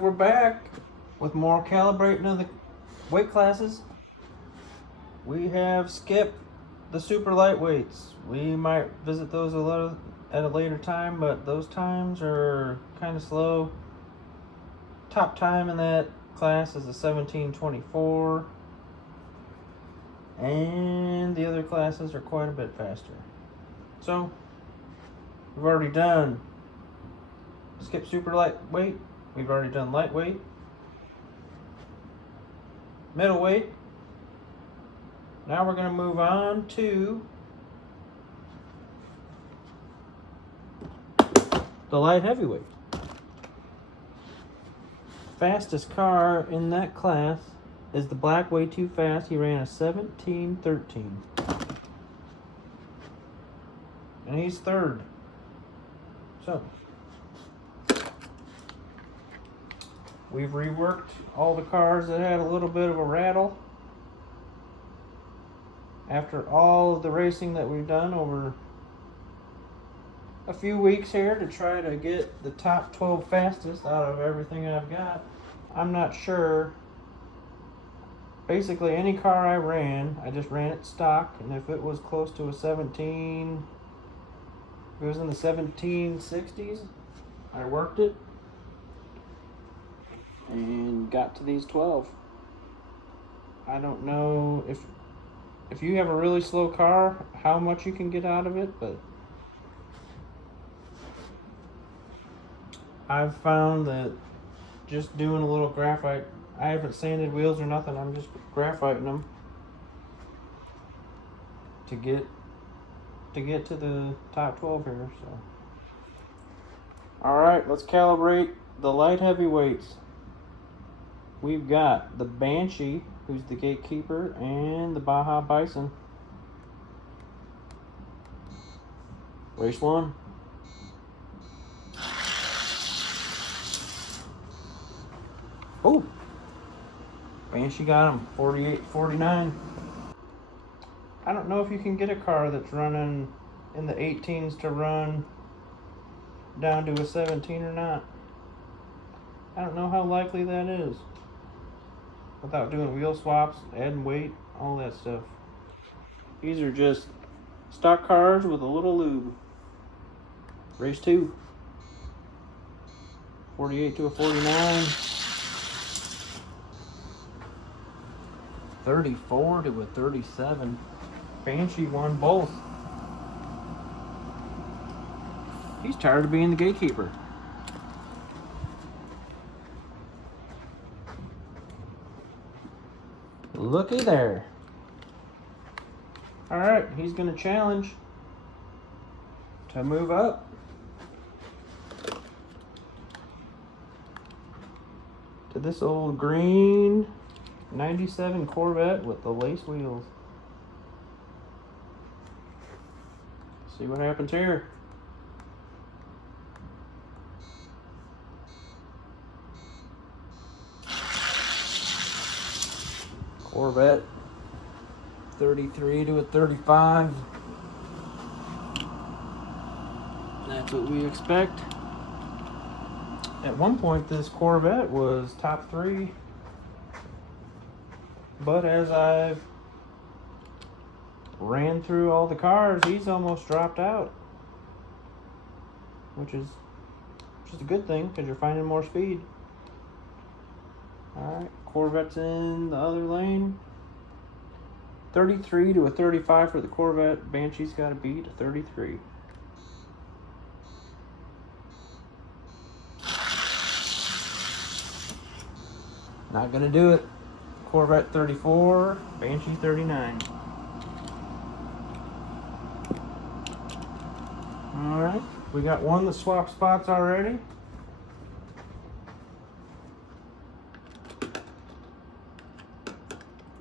we're back with more calibrating of the weight classes. We have skipped the super lightweights. We might visit those at a later time, but those times are kind of slow. Top time in that class is a 17:24, and the other classes are quite a bit faster. So we've already done skip super lightweight. We've already done lightweight, middleweight. Now we're going to move on to the light heavyweight. Fastest car in that class is the black Way Too Fast. He ran a 17:13. And he's third. So we've reworked all the cars that had a little bit of a rattle. After all of the racing that we've done over a few weeks here to try to get the top 12 fastest out of everything I've got, I'm not sure. Basically any car I ran, I just ran it stock, and if it was close to a 17, if it was in the 1760s, I worked it and got to these 12. I don't know if you have a really slow car, how much you can get out of it, but I've found that just doing a little graphite, I haven't sanded wheels or nothing, I'm just graphiting them to get to the top 12 here. So alright, let's calibrate the light heavyweights. We've got the Banshee, who's the gatekeeper, and the Baja Bison. Race 1. Oh! Banshee got him, 48-49. I don't know if you can get a car that's running in the 18s to run down to a 17 or not. I don't know how likely that is, without doing wheel swaps, adding weight, all that stuff. These are just stock cars with a little lube. Race 2. 48-49. 34-37. Banshee won both. He's tired of being the gatekeeper. Looky there. Alright, he's going to challenge to move up. To this old green 97 Corvette with the lace wheels. See what happens here. Corvette 33-35. That's what we expect. At one point this Corvette was top 3, but as I've ran through all the cars, he's almost dropped out, which is a good thing because you're finding more speed. Alright, Corvette's in the other lane. 33-35 for the Corvette. Banshee's got to beat a 33. Not gonna do it. Corvette 34, Banshee 39. Alright, we got one that swapped spots already.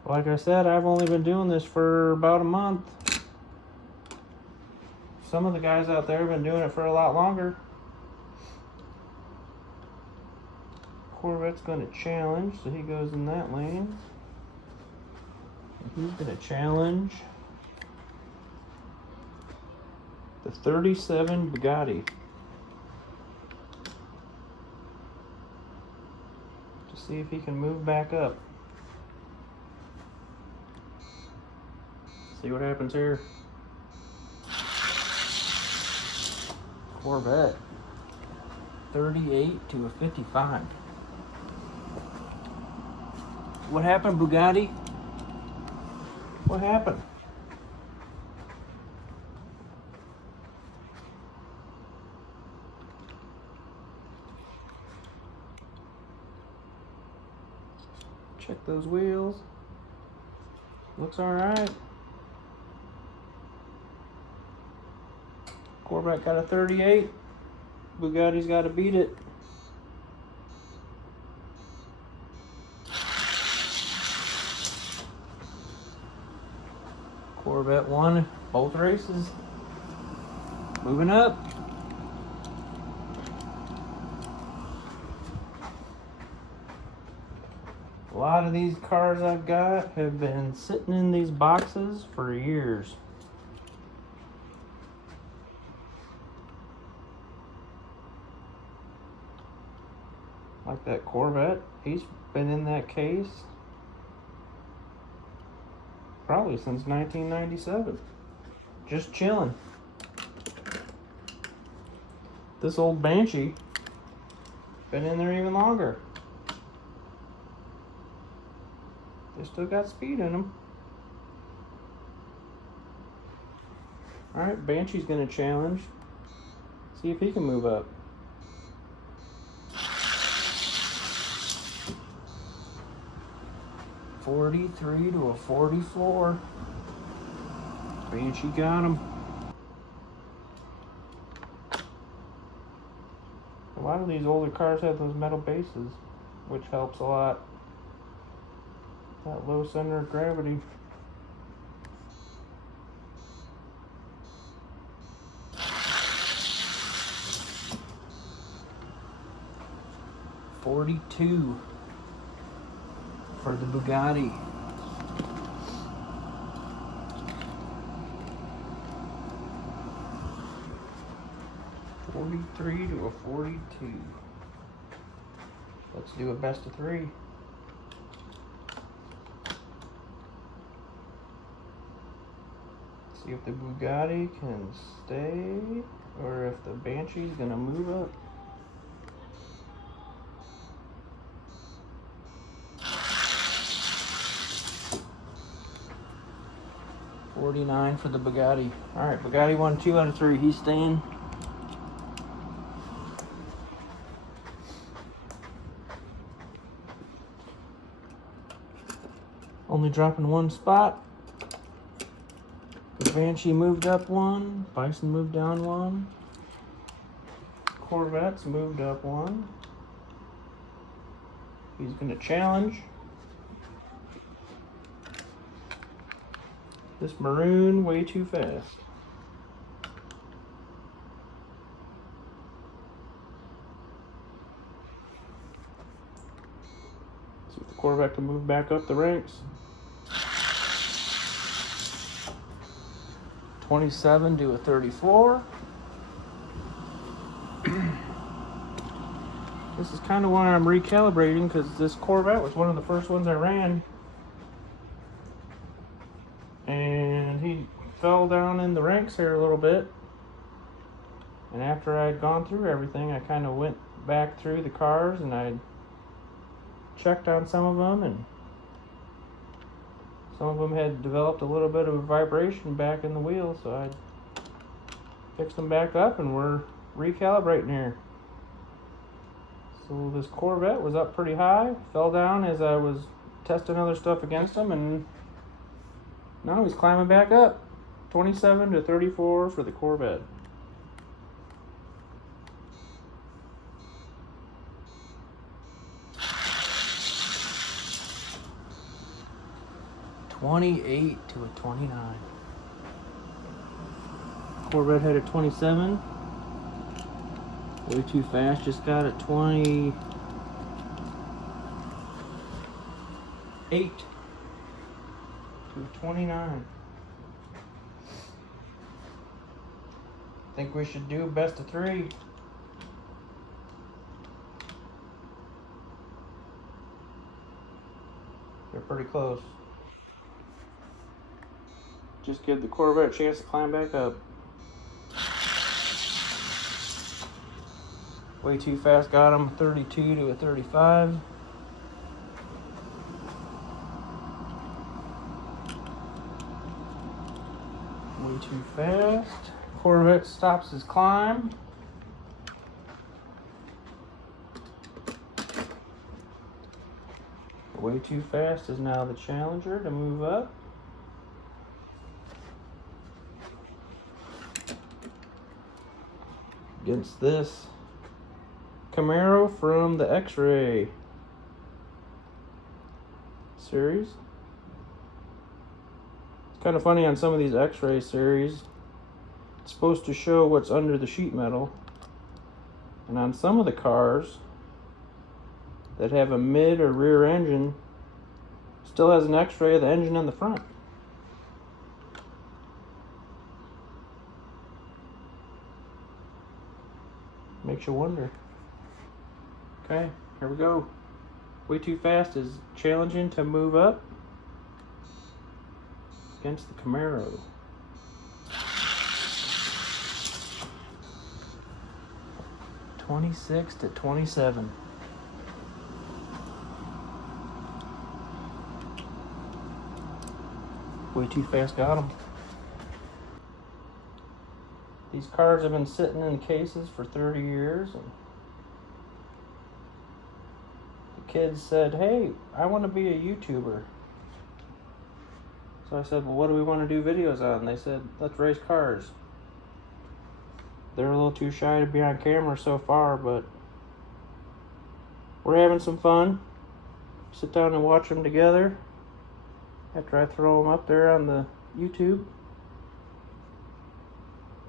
Like I said, I've only been doing this for about a month. Some of the guys out there have been doing it for a lot longer. Corvette's going to challenge, so he goes in that lane. And he's going to challenge the 37 Bugatti. See if he can move back up. See what happens here. Corvette. 38 to a 55. What happened, Bugatti? What happened? Check those wheels. Looks all right. Corvette got a 38. Bugatti's got to beat it. Corvette won both races. Moving up. A lot of these cars I've got have been sitting in these boxes for years. Like that Corvette, he's been in that case probably since 1997. Just chilling. This old Banshee, been in there even longer. They still got speed in them. Alright, Banshee's gonna challenge. See if he can move up. $43 to a $44. Banshee got him. A lot of these older cars have those metal bases, which helps a lot. That low center of gravity. $42 for the Bugatti. $43 to a $42. Let's do a best of three. See if the Bugatti can stay or if the Banshee's gonna move up. $49 for the Bugatti. Alright, Bugatti won 2 out of 3. He's staying. Only dropping one spot. The Banshee moved up one. Bison moved down one. Corvette's moved up one. He's gonna challenge. This maroon way too fast. See if the Corvette can move back up the ranks. 27 to a 34. This is kind of why I'm recalibrating, because this Corvette was one of the first ones I ran. And he fell down in the ranks here a little bit. And after I'd gone through everything, I kind of went back through the cars and I checked on some of them, and some of them had developed a little bit of a vibration back in the wheel, so I fixed them back up and we're recalibrating here. So this Corvette was up pretty high, fell down as I was testing other stuff against him, and now he's climbing back up. 27 to 34 for the Corvette. $28 to a $29. Corvette had a 27. Way too fast. Just got a 28 to a 29. Think we should do a best of three. They're pretty close. Just give the Corvette a chance to climb back up. Way too fast, got him 32 to a 35. Way too fast. Corvette stops his climb. Way too fast is now the challenger to move up. Against this Camaro from the X-Ray series. It's kind of funny on some of these X-Ray series. It's supposed to show what's under the sheet metal. And on some of the cars that have a mid or rear engine, still has an X-ray of the engine on the front. Makes you wonder. Okay, here we go. Way Too Fast is challenging to move up against the Camaro. (26 to 27). Way Too Fast got him. These cars have been sitting in cases for 30 years, and the kids said, "Hey, I want to be a YouTuber." So I said, "Well, what do we want to do videos on?" They said, "Let's race cars." They're a little too shy to be on camera so far, but we're having some fun. Sit down and watch them together after I throw them up there on the YouTube.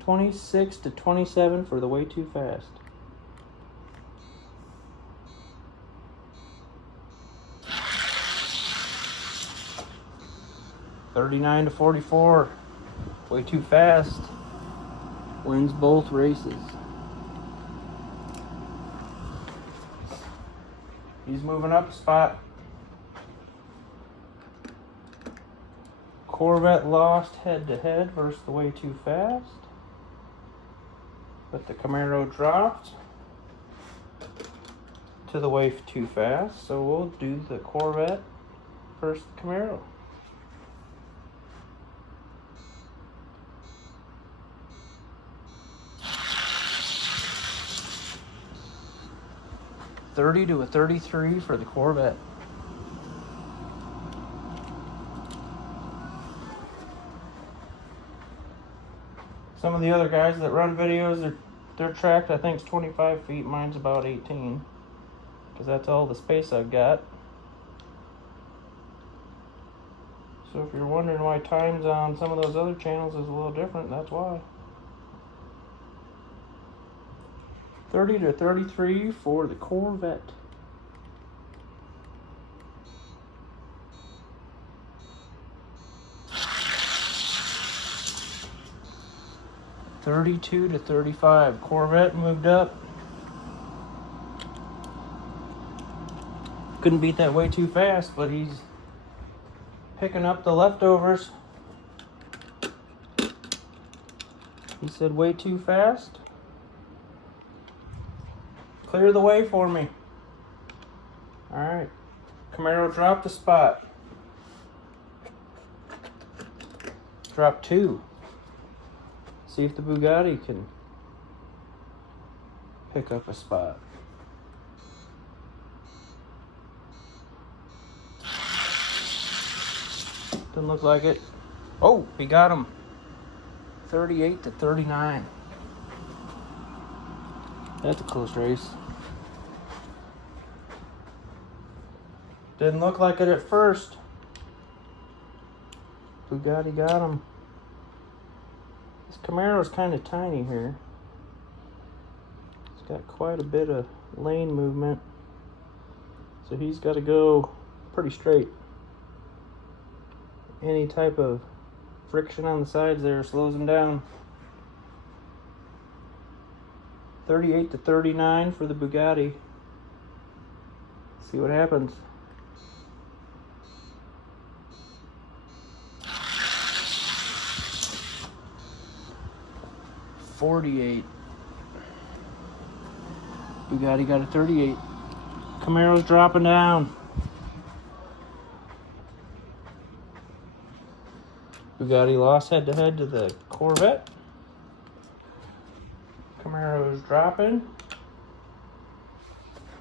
26 to 27 for the Way Too Fast. (39 to 44). Way Too Fast wins both races. He's moving up a spot. Corvette lost head-to-head versus the Way Too Fast, but the Camaro dropped to the Way Too Fast, so we'll do the Corvette versus the Camaro. (30 to a 33) for the Corvette. Some of the other guys that run videos, their track I think is 25 feet. Mine's about 18, because that's all the space I've got. So if you're wondering why times on some of those other channels is a little different, that's why. 30 to 33 for the Corvette. (32 to 35). Corvette moved up. Couldn't beat that Way Too Fast, but he's picking up the leftovers. He said, "Way too fast. Clear the way for me." Alright. Camaro dropped a spot. Drop 2. See if the Bugatti can pick up a spot. Doesn't look like it. Oh, he got him. 38 to 39. That's a close race. Didn't look like it at first. Bugatti got him. This Camaro is kind of tiny here. It's got quite a bit of lane movement, so he's got to go pretty straight. Any type of friction on the sides there slows him down. 38 to 39 for the Bugatti. See what happens. 48. Bugatti got a 38. Camaro's dropping down. Bugatti lost head-to-head to the Corvette. Camaro's dropping.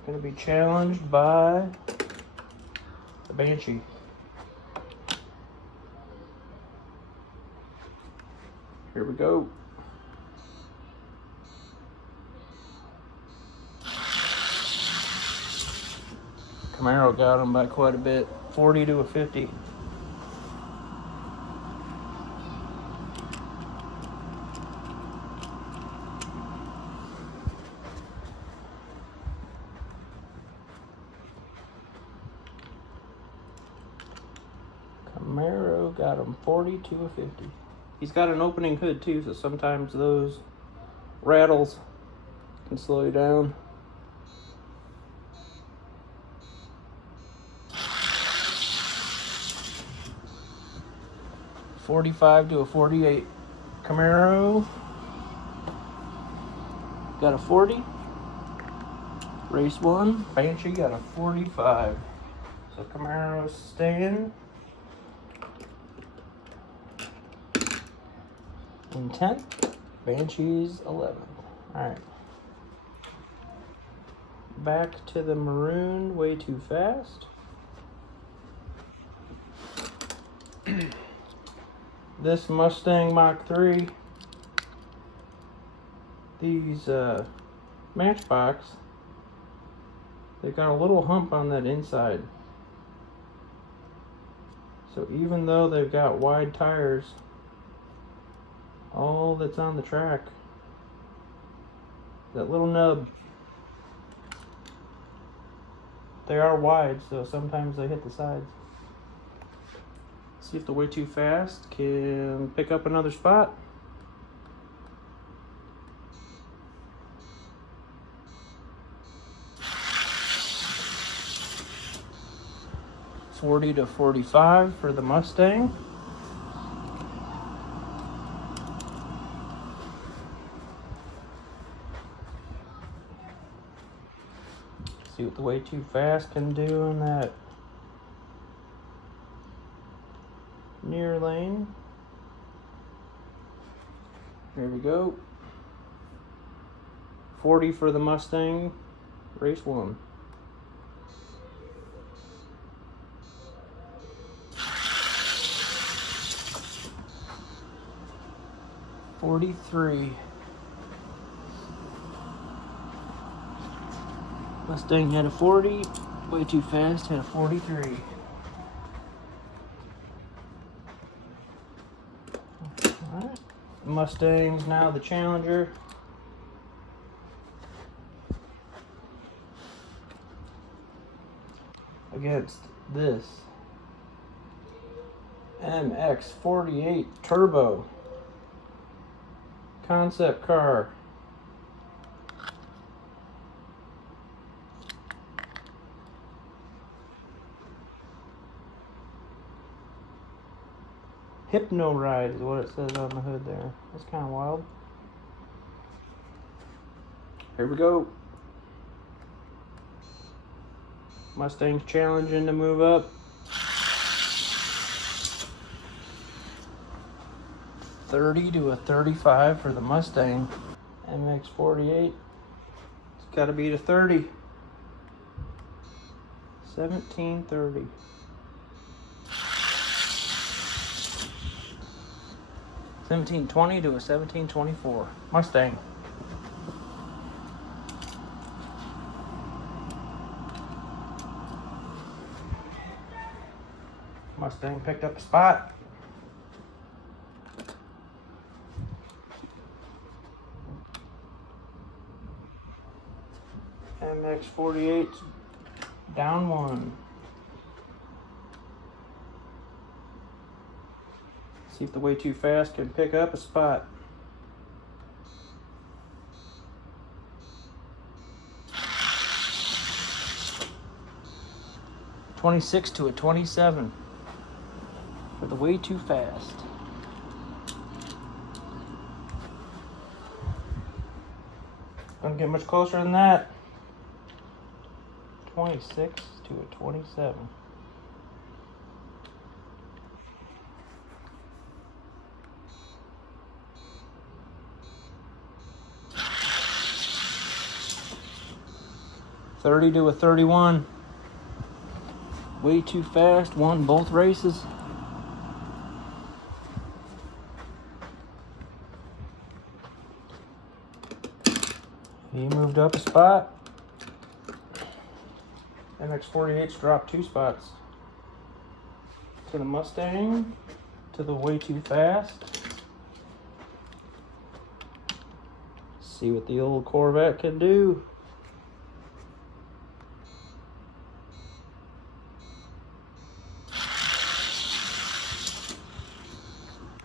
Going to be challenged by the Banshee. Here we go. Camaro got him by quite a bit, 40 to a 50. Camaro got him 40 to a 50. He's got an opening hood too, so sometimes those rattles can slow you down. $45 to a 48. Camaro got a 40. Race 1. Banshee got a 45. So Camaro's staying in 10th. Banshee's 11th. Alright. Back to the maroon, way too fast. This Mustang Mach 3, these Matchbox, they've got a little hump on that inside. So even though they've got wide tires, all that's on the track, that little nub, they are wide, so sometimes they hit the sides. See if the way too fast can pick up another spot. $40 to 45 for the Mustang. See what the way too fast can do in that near lane. Here we go. 40 for the Mustang, race 1. $43. Mustang had a 40, way too fast, had a 43. Alright, Mustang's now the challenger. Against this MX-48 Turbo concept car. Hypno Ride is what it says on the hood there. That's kind of wild. Here we go. Mustang's challenging to move up. 30 to a 35 for the Mustang. MX-48. It's got to beat a 30. 1730. $17.20 to a $17.24. Mustang. Mustang picked up a spot. MX-48 down 1. See if the way too fast can pick up a spot. $26 to a 27 for the way too fast. get much closer than that. 26 to a 27. $30 to a 31. Way too fast. Won both races. He moved up a spot. MX-48's dropped 2 spots. To the Mustang. To the way too fast. See what the old Corvette can do.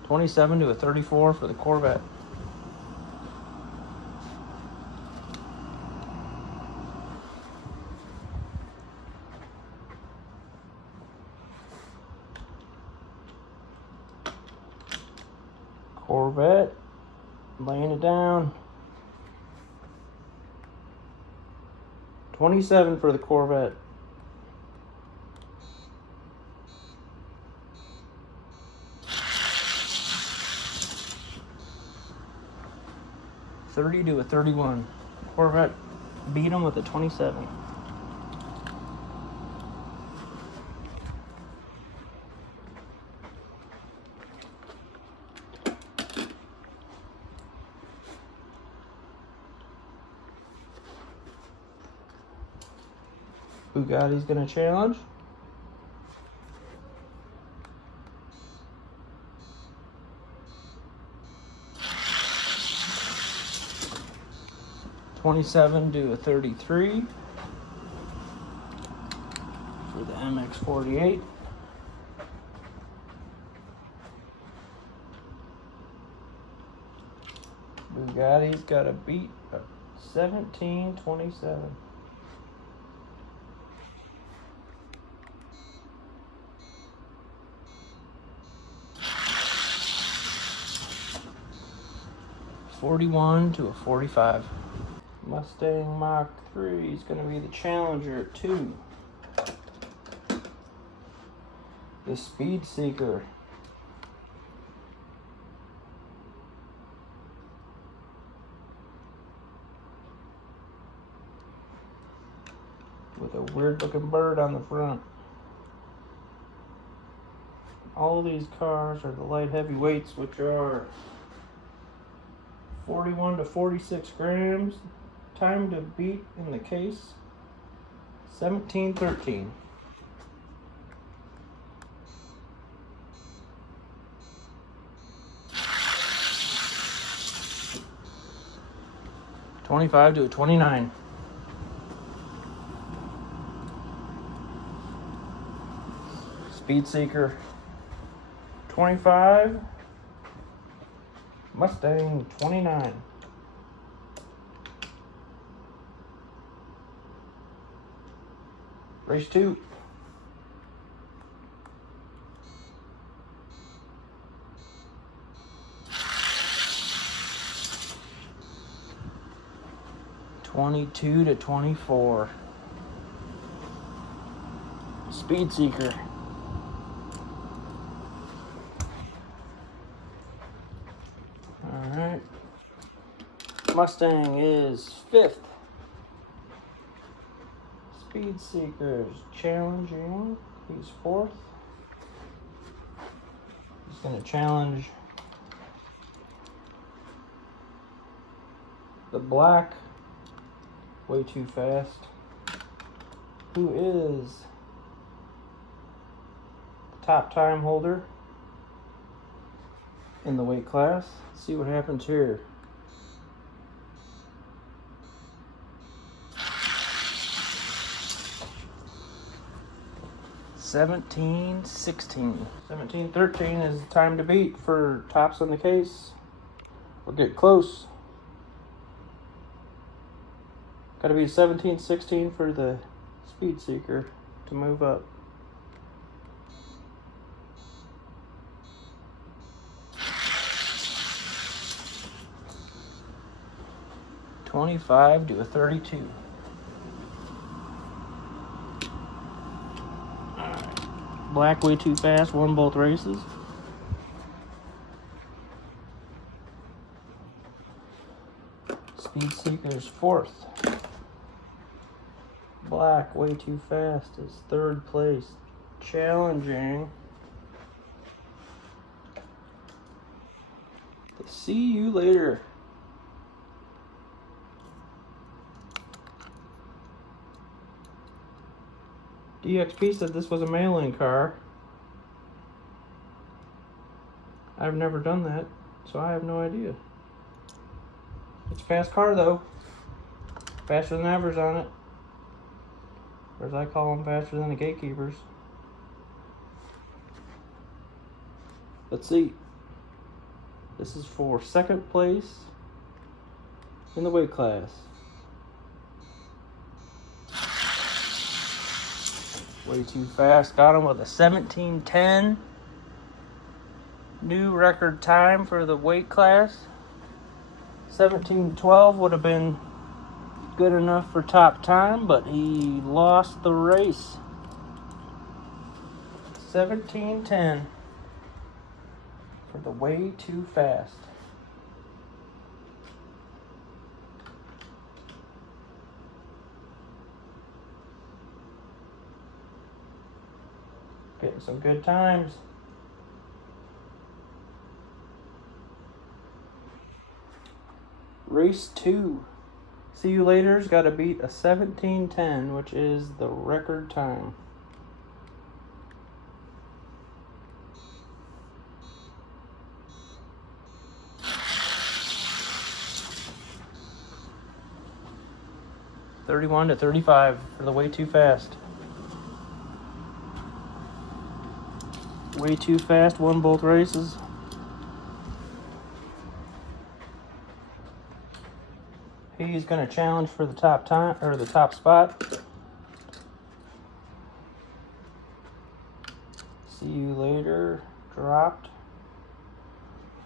$27 to a 34 for the Corvette. Corvette laying it down. 27 for the Corvette. $30 to a 31. Corvette beat him with a 27. Bugatti's gonna challenge. $27 to a 33 for the MX-48. Bugatti's got a beat of 17-27. $41 to a 45. Mustang Mach 3 is going to be the challenger at 2. The Speed Seeker. With a weird looking bird on the front. All of these cars are the light heavyweights, which are 41 to 46 grams. Time to beat in the case, 17:13. $25 to a 29. Speed Seeker. 25. Mustang 29. Race 2. $22 to 24. Speed Seeker. All right. Mustang is 5th. Speed Seeker's challenging. He's 4th. He's going to challenge the black, way too fast, who is the top time holder in the weight class. Let's see what happens here. $17-16. 17-13 is the time to beat for tops on the case. We'll get close. Got to be 17-16 for the Speed Seeker to move up. 25 to a 32. Black way too fast, won both races. Speed Seeker's fourth. Black way too fast is third place. Challenging the See You Later. DXP said this was a mail-in car. I've never done that, so I have no idea. It's a fast car though. Faster than average on it. Or as I call them, faster than the gatekeepers. Let's see. This is for second place in the weight class. Way too fast. Got him with a 17:10. New record time for the weight class. 17:12 would have been good enough for top time, but he lost the race. 17:10 for the way too fast. Getting some good times. Race 2. See You Later's got to beat a 17:10, which is the record time. $31 to $35 for the way too fast. Way too fast, won both races. He's going to challenge for the top time or the top spot. See You Later dropped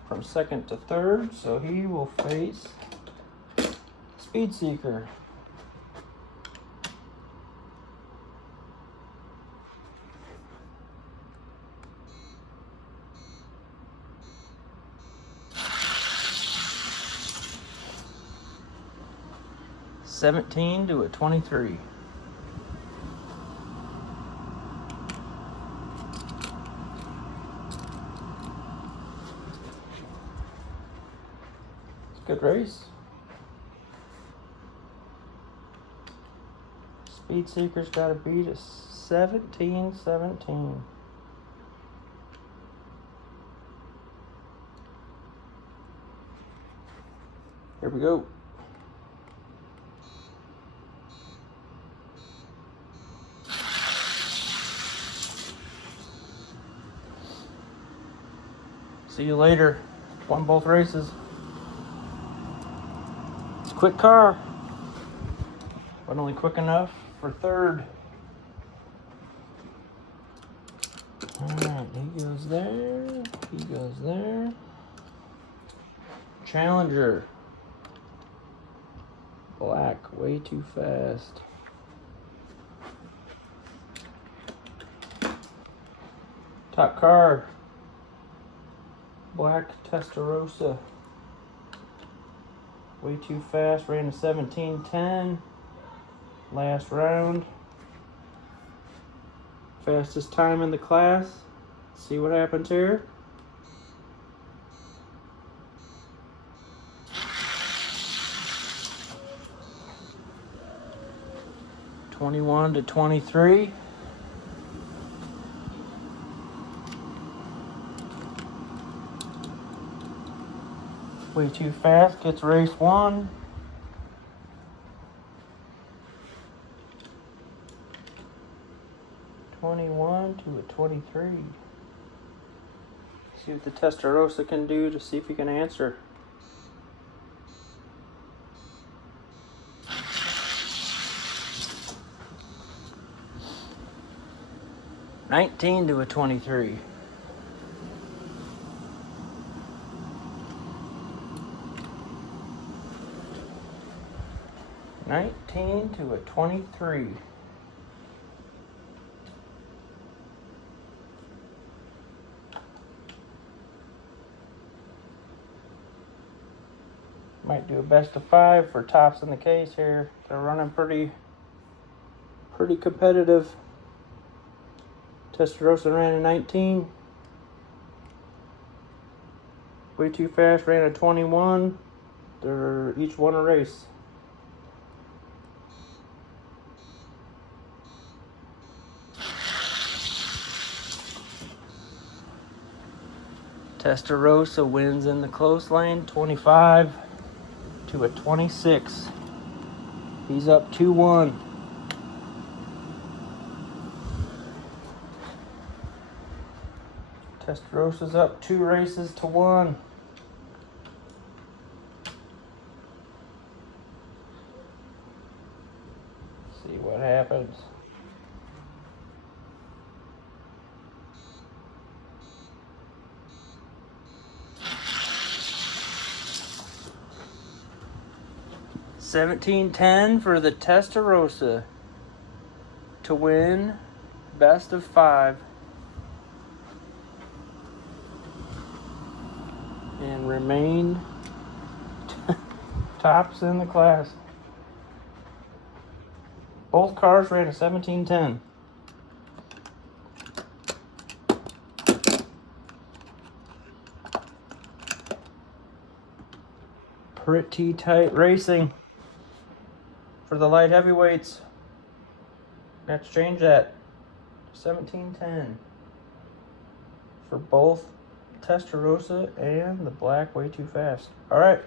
from second to third, so he will face Speed Seeker. $17 to a 23. It's a good race. Speed Seeker's got to beat a 17:17. Here we go. See You Later. Won both races. It's a quick car, but only quick enough for third. Alright, he goes there. He goes there. Challenger. Black, way too fast. Top car. Black Testarossa. Way too fast, ran a 17:10. Last round. Fastest time in the class. See what happens here. $21 to $23. Way too fast, gets race 1. $21 to a 23. See what the Testarossa can do to see if he can answer. $19 to a 23. 19 to a 23. Might do a best of 5 for tops in the case here. They're running pretty competitive. Testarossa ran a 19. Way Too Fast ran a 21. They're each won a race. Testarossa wins in the close lane, 25 to a 26. He's up 2-1. Testarossa's up 2 races to 1. See what happens. $17.10 for the Testarossa to win best of 5 and remain tops in the class. Both cars ran a 17.10. Pretty tight racing for the light heavyweights. Let's change that. 17.10 for both Testarossa and the black Way Too Fast. All right.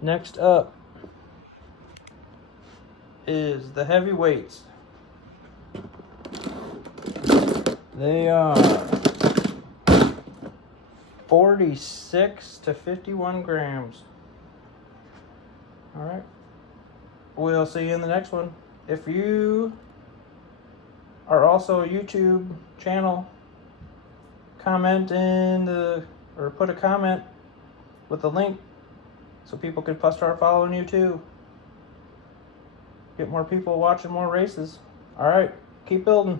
Next up is the heavyweights. They are 46 to 51 grams. All right. We'll see you in the next one. If you are also a YouTube channel, comment or put a comment with the link so people can start following you too. Get more people watching more races. All right. Keep building.